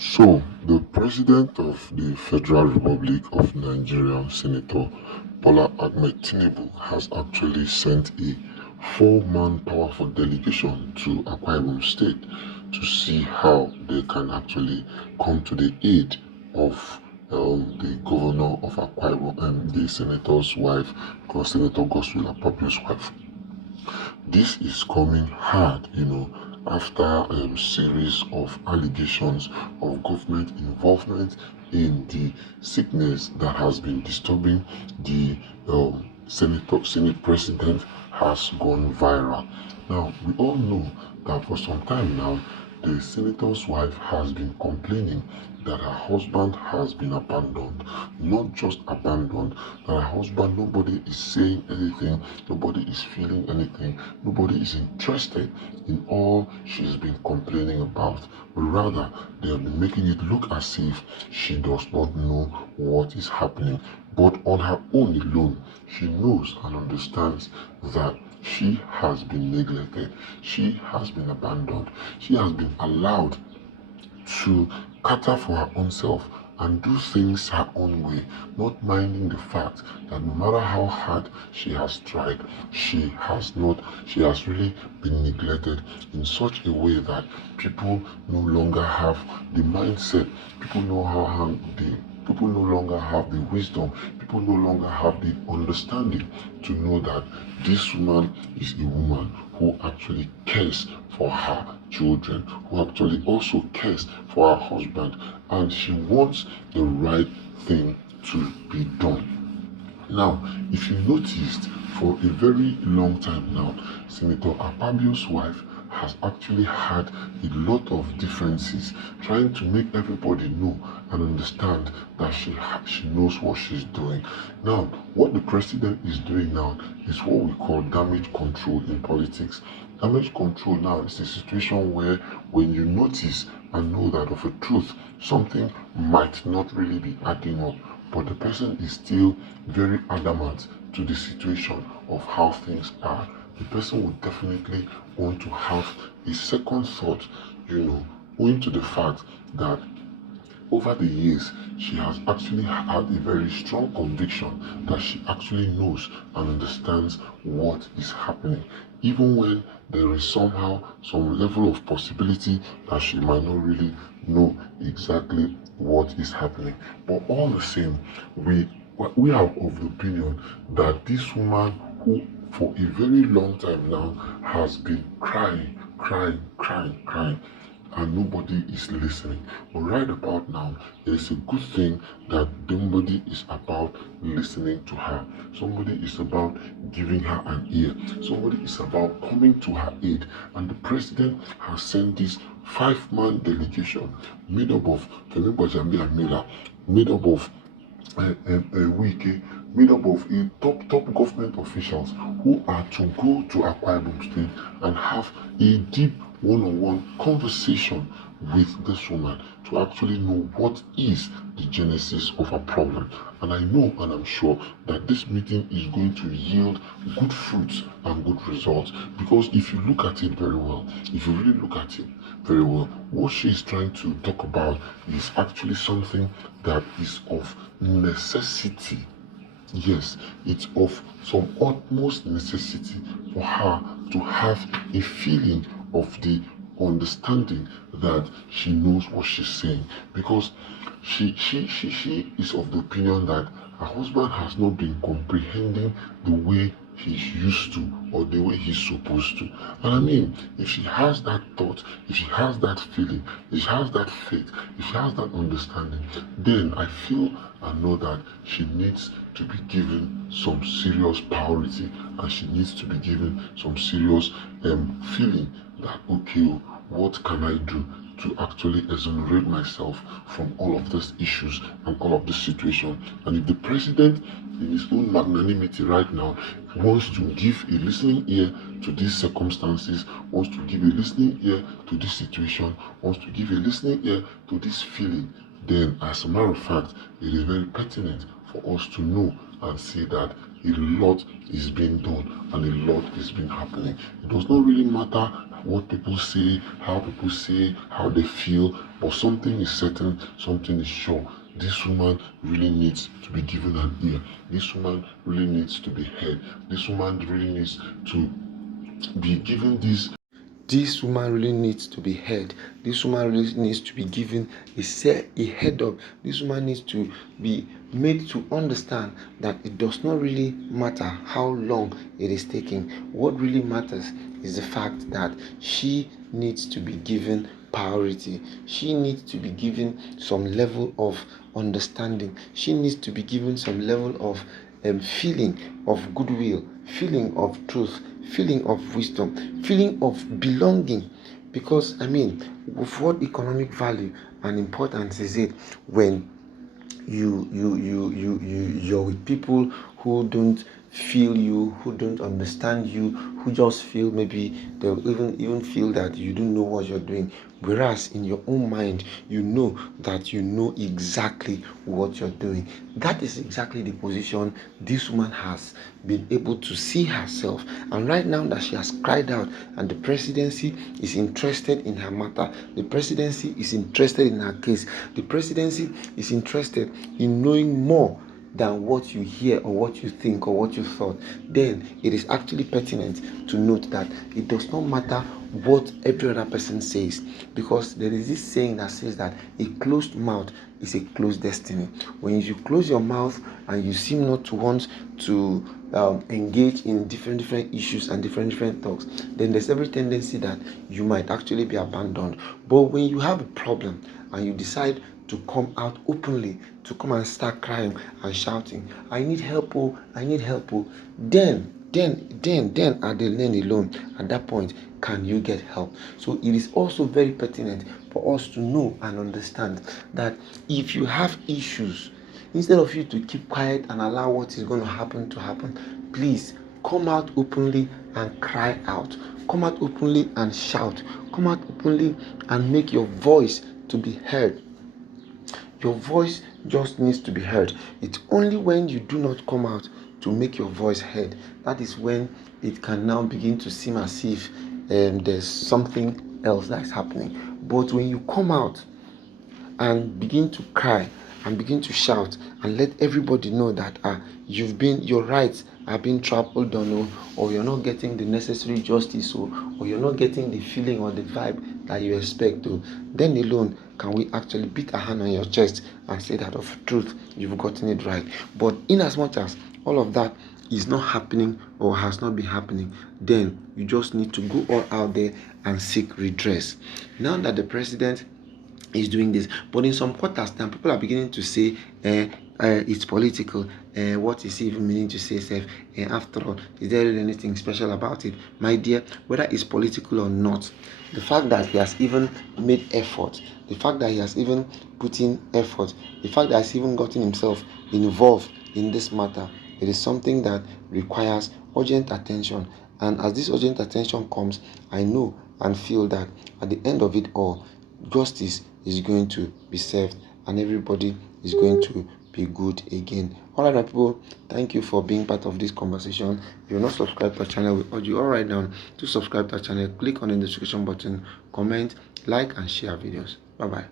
So, the President of the Federal Republic of Nigeria, Senator Bola Ahmed Tinubu, has actually sent a four-man powerful delegation to Akwa Ibom State to see how they can actually come to the aid of the governor of Akwa Ibom and the senator's wife, because Senator Godswill Akpabio's wife. This is coming hard, after a series of allegations of government involvement in the sickness that has been disturbing the Senate president has gone viral. Now, we all know that for some time now, the senator's wife has been complaining that her husband has been abandoned. Not just abandoned, that her husband, nobody is saying anything, nobody is feeling anything, nobody is interested in all she's been complaining about. But rather, they have been making it look as if she does not know what is happening. But on her own alone, she knows and understands that she has been neglected, she has been abandoned, she has been allowed to cater for her own self and do things her own way, not minding the fact that no matter how hard she has tried, she has really been neglected in such a way that people no longer have the mindset, people know how the people no longer have the wisdom, people no longer have the understanding to know that this woman is a woman who actually cares for her children, who actually also cares for her husband, and she wants the right thing to be done. Now, if you noticed, for a very long time now, Senator Akpabios' wife has actually had a lot of differences, trying to make everybody know and understand that she knows what she's doing. Now, what the president is doing now is what we call damage control in politics. Damage control now is a situation where when you notice and know that of a truth, something might not really be adding up, but the person is still very adamant to the situation of how things are, the person would definitely want to have a second thought, owing to the fact that over the years, she has actually had a very strong conviction that she actually knows and understands what is happening, even when there is somehow some level of possibility that she might not really know exactly what is happening. But all the same, we are of the opinion that this woman, who for a very long time now has been crying, crying, crying, crying, and nobody is listening. But right about now, it is a good thing that somebody is about listening to her. Somebody is about giving her an ear. Somebody is about coming to her aid. And the president has sent this five-man delegation made up of Femi Gbajambi Miller, made up of Wike, made up of top government officials who are to go to Akwa Ibom State and have a deep one-on-one conversation with this woman to actually know what is the genesis of her problem. And I know and I'm sure that this meeting is going to yield good fruits and good results, because if you look at it very well, if you really look at it very well, what she is trying to talk about is actually something that is of necessity. Yes, it's of some utmost necessity for her to have a feeling of the understanding that she knows what she's saying, because she is of the opinion that her husband has not been comprehending the way he's used to or the way he's supposed to. And I mean, if she has that thought, if she has that feeling, if she has that faith, if she has that understanding, then I feel and know that she needs to be given some serious priority, and she needs to be given some serious feeling that, okay, what can I do to actually exonerate myself from all of these issues and all of this situation. And if the president, in his own magnanimity right now, wants to give a listening ear to these circumstances, wants to give a listening ear to this situation, wants to give a listening ear to this feeling, then as a matter of fact, it is very pertinent for us to know and see that a lot is being done and a lot is being happening. It does not really matter what people say, how they feel, but something is certain, something is sure. This woman really needs to be given an ear. This woman really needs to be heard. This woman really needs to be given this. This woman really needs to be heard. This woman really needs to be given a head up. This woman needs to be made to understand that it does not really matter how long it is taking. What really matters is the fact that she needs to be given priority. She needs to be given some level of understanding. She needs to be given some level of feeling of goodwill, feeling of truth, feeling of wisdom, feeling of belonging. Because with what economic value and importance is it when you're with people who don't feel you, who don't understand you, who just feel maybe they'll even feel that you don't know what you're doing, whereas in your own mind you know that you know exactly what you're doing. That is exactly the position this woman has been able to see herself, and right now that she has cried out and the presidency is interested in her matter, the presidency is interested in her case, the presidency is interested in knowing more than what you hear or what you think or what you thought, then it is actually pertinent to note that it does not matter what every other person says, because there is this saying that says that a closed mouth is a closed destiny. When you close your mouth and you seem not to want to engage in different issues and different talks, then there's every tendency that you might actually be abandoned. But when you have a problem and you decide to come out openly, to come and start crying and shouting, I need help, oh, I need help, oh, then at the lane alone, at that point, can you get help? So it is also very pertinent for us to know and understand that if you have issues, instead of you to keep quiet and allow what is going to happen, please come out openly and cry out. Come out openly and shout. Come out openly and make your voice to be heard. Your voice just needs to be heard. It's only when you do not come out to make your voice heard, that is when it can now begin to seem as if there's something else that's happening. But when you come out and begin to cry and begin to shout and let everybody know that your rights are being trampled on, or you're not getting the necessary justice, or you're not getting the feeling or the vibe that you expect to, then alone can we actually beat a hand on your chest and say that of truth you've gotten it right. But in as much as all of that is not happening or has not been happening, then you just need to go all out there and seek redress. Now that the president is doing this, but in some quarters now people are beginning to say it's political. What is he even meaning to say, self? After all, is there really anything special about it? My dear, whether it's political or not, the fact that he has even made effort, the fact that he has even put in effort, the fact that he has even gotten himself involved in this matter, it is something that requires urgent attention. And as this urgent attention comes, I know and feel that at the end of it all, justice is going to be served and everybody is going to be good again. All right, my people, thank you for being part of this conversation. If you're not subscribed to our channel, we urge you all right now to subscribe to our channel. Click on the description button, comment, like, and share videos. Bye bye.